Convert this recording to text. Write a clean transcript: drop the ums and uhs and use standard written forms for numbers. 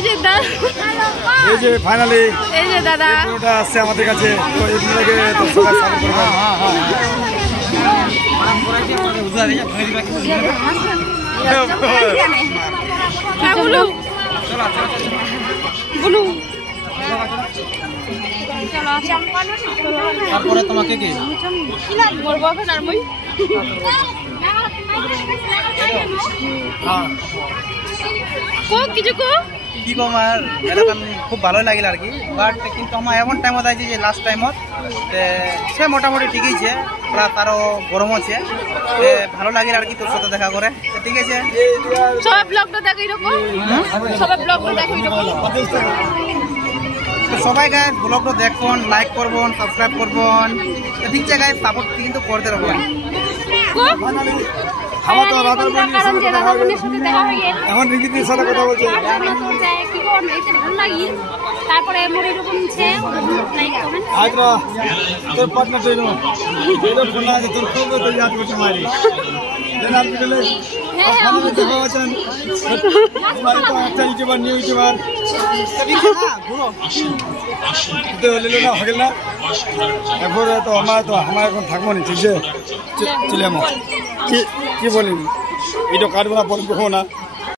এই যে ফাইনালি এই যে দাদা পুরোটা আসছে আমাদের কাছে, তো এই দিনটাকে তো সবাই সাপোর্ট করবেন। তারপরে তোমাকে কি বলবো এখন আর মই কিছু কি কম আর এরকম খুব ভালোই লাগিল আর কি, বাট কিন্তু আমার এমন টাইমত আছে যে লাস্ট টাইমত সে মোটামুটি ঠিকই আছে, প্লাস আরও গরম আছে, ভালো লাগিল আর কি তোর সাথে দেখা করে। ঠিক আছে, সবাই ব্লগটা দেখো এরকম, সবাই ব্লগটা দেখো এরকম। সবাই গায়ে ব্লগটা দেখুন, লাইক করবেন, সাবস্ক্রাইব করবেন, ঠিক জায়গায় সাপোর্ট কিন্তু করতে রাখবেন। খাওয়া তো এখন রিঙ্কিতির সাথে কথা বলছে। তারপরে তোর পার্টনার ট্রেন খোলা আছে, তোর খুব ইয়াদ করছে মারি একটা ইউটিউবার নিউ ইউটিউবার না হয়ে না এরপরে তো আমার এখন থাকবো না, ঠিক আছে চলে আমার কি বলিনি এটা কাটবো না, পরে না।